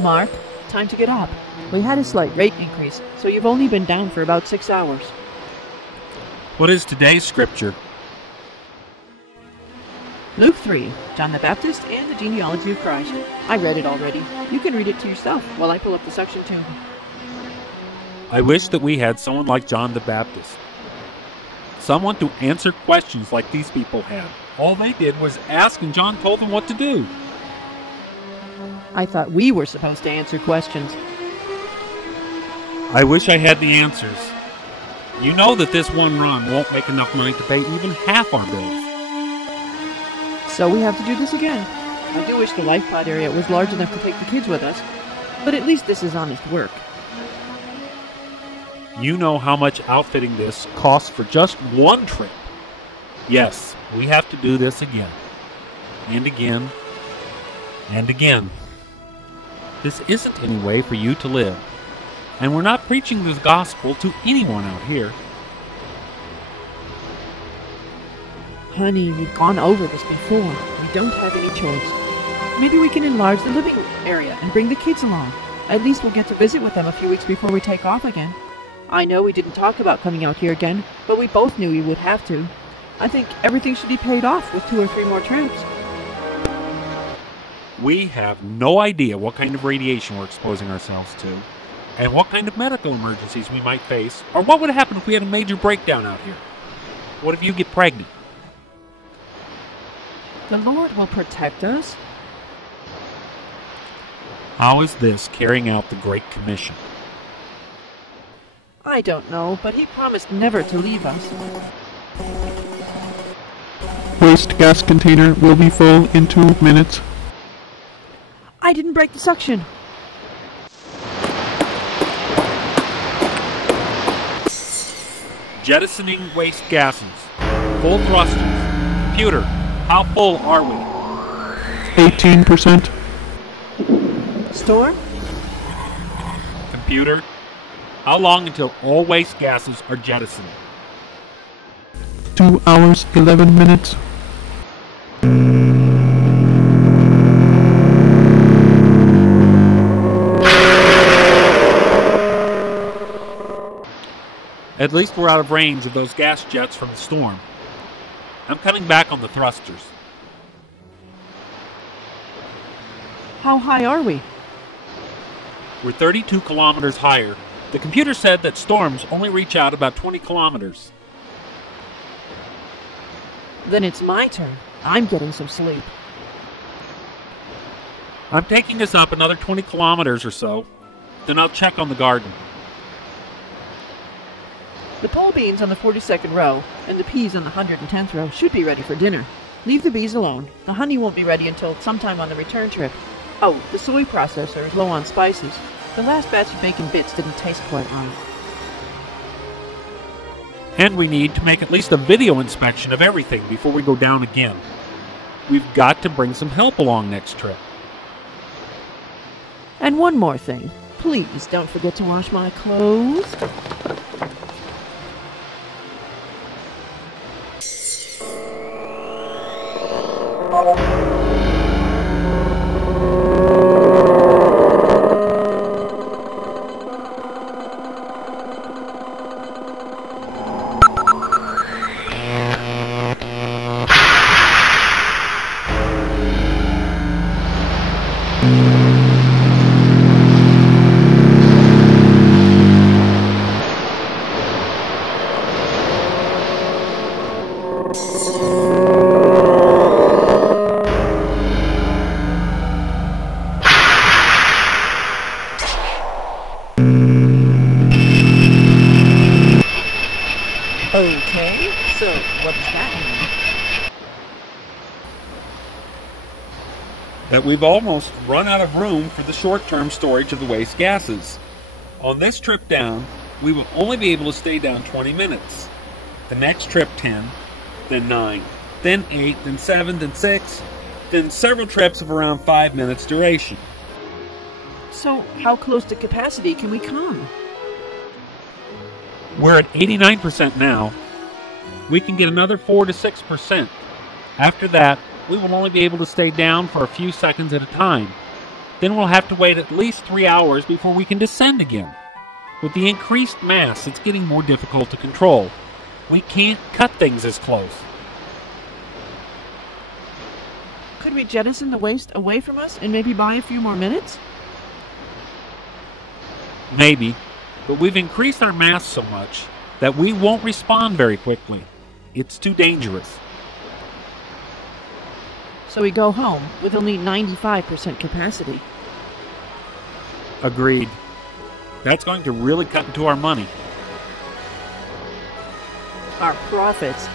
Mark, time to get up. We had a slight rate increase, so you've only been down for about 6 hours. What is today's scripture? Luke 3, John the Baptist and the genealogy of Christ. I read it already. You can read it to yourself while I pull up the section too. I wish that we had someone like John the Baptist. Someone to answer questions like these people had. All they did was ask and John told them what to do. I thought we were supposed to answer questions. I wish I had the answers. You know that this one run won't make enough money to pay even half our bills. So we have to do this again. I do wish the life pod area was large enough to take the kids with us, but at least this is honest work. You know how much outfitting this costs for just one trip. Yes, we have to do this again. And again. And again. This isn't any way for you to live. And we're not preaching this gospel to anyone out here. Honey, we've gone over this before. We don't have any choice. Maybe we can enlarge the living area and bring the kids along. At least we'll get to visit with them a few weeks before we take off again. I know we didn't talk about coming out here again, but we both knew we would have to. I think everything should be paid off with 2 or 3 more trips. We have no idea what kind of radiation we're exposing ourselves to, and what kind of medical emergencies we might face, or what would happen if we had a major breakdown out here. What if you get pregnant? The Lord will protect us. How is this carrying out the Great Commission? I don't know, but he promised never to leave us. Waste gas container will be full in 2 minutes. I didn't break the suction. Jettisoning waste gases. Full thrusters. Computer, how full are we? 18%. Storm? Computer, how long until all waste gases are jettisoned? 2 hours, 11 minutes. At least we're out of range of those gas jets from the storm. I'm cutting back on the thrusters. How high are we? We're 32 kilometers higher. The computer said that storms only reach out about 20 kilometers. Then it's my turn. I'm getting some sleep. I'm taking us up another 20 kilometers or so. Then I'll check on the garden. The pole beans on the 42nd row and the peas on the 110th row should be ready for dinner. Leave the bees alone. The honey won't be ready until sometime on the return trip. Oh, the soy processor is low on spices. The last batch of bacon bits didn't taste quite right. And we need to make at least a video inspection of everything before we go down again. We've got to bring some help along next trip. And one more thing. Please don't forget to wash my clothes. Okay, so what does that mean? That we've almost run out of room for the short-term storage of the waste gases. On this trip down, we will only be able to stay down 20 minutes. The next trip 10, then 9, then 8, then 7, then 6, then several trips of around 5 minutes duration. So how close to capacity can we come? We're at 89% now. We can get another 4 to 6%. After that, we will only be able to stay down for a few seconds at a time. Then we'll have to wait at least 3 hours before we can descend again. With the increased mass, it's getting more difficult to control. We can't cut things as close. Could we jettison the waste away from us and maybe buy a few more minutes? Maybe, but we've increased our mass so much that we won't respond very quickly. It's too dangerous. So we go home with only 95% capacity. Agreed. That's going to really cut into our money. Our profits.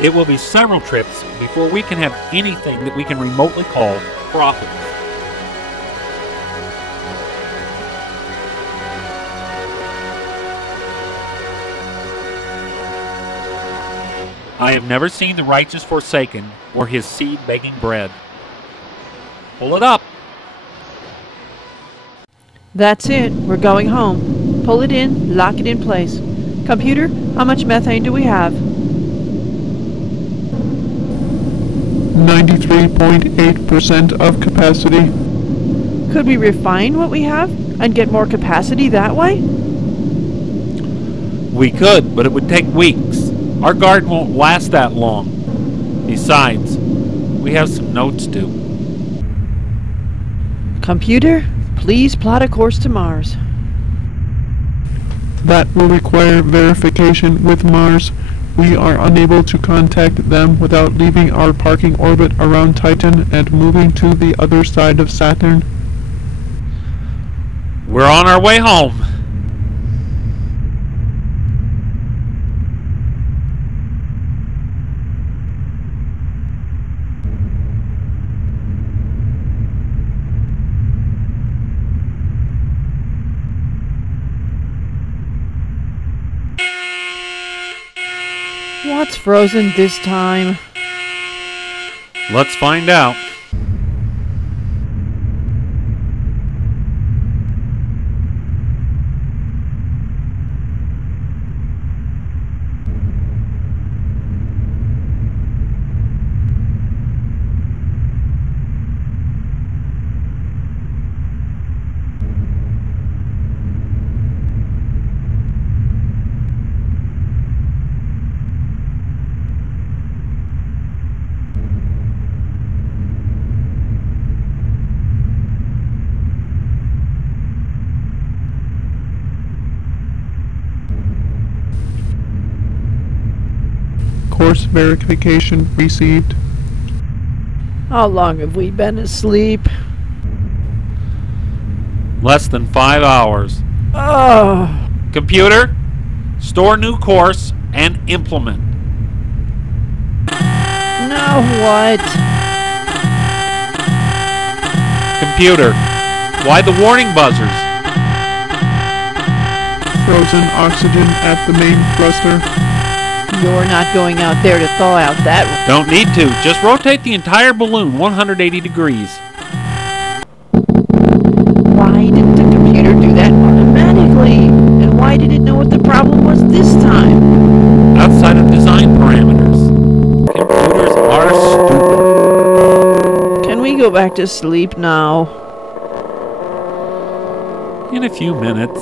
It will be several trips before we can have anything that we can remotely call profit. I have never seen the righteous forsaken or his seed begging bread. Pull it up. That's it. We're going home. Pull it in, lock it in place. Computer, how much methane do we have? 93.8% of capacity. Could we refine what we have and get more capacity that way? We could, but it would take weeks. Our guard won't last that long. Besides, we have some notes due. Computer, please plot a course to Mars. That will require verification with Mars. We are unable to contact them without leaving our parking orbit around Titan and moving to the other side of Saturn. We're on our way home. What's frozen this time? Let's find out. Course verification received. How long have we been asleep? Less than 5 hours. Oh, Computer, store new course and implement. now what? Computer, why the warning buzzers? Frozen oxygen at the main thruster. You're not going out there to thaw out that. Don't need to. Just rotate the entire balloon 180 degrees. Why didn't the computer do that automatically? And why did it know what the problem was this time? Outside of design parameters. Computers are stupid. Can we go back to sleep now? In a few minutes.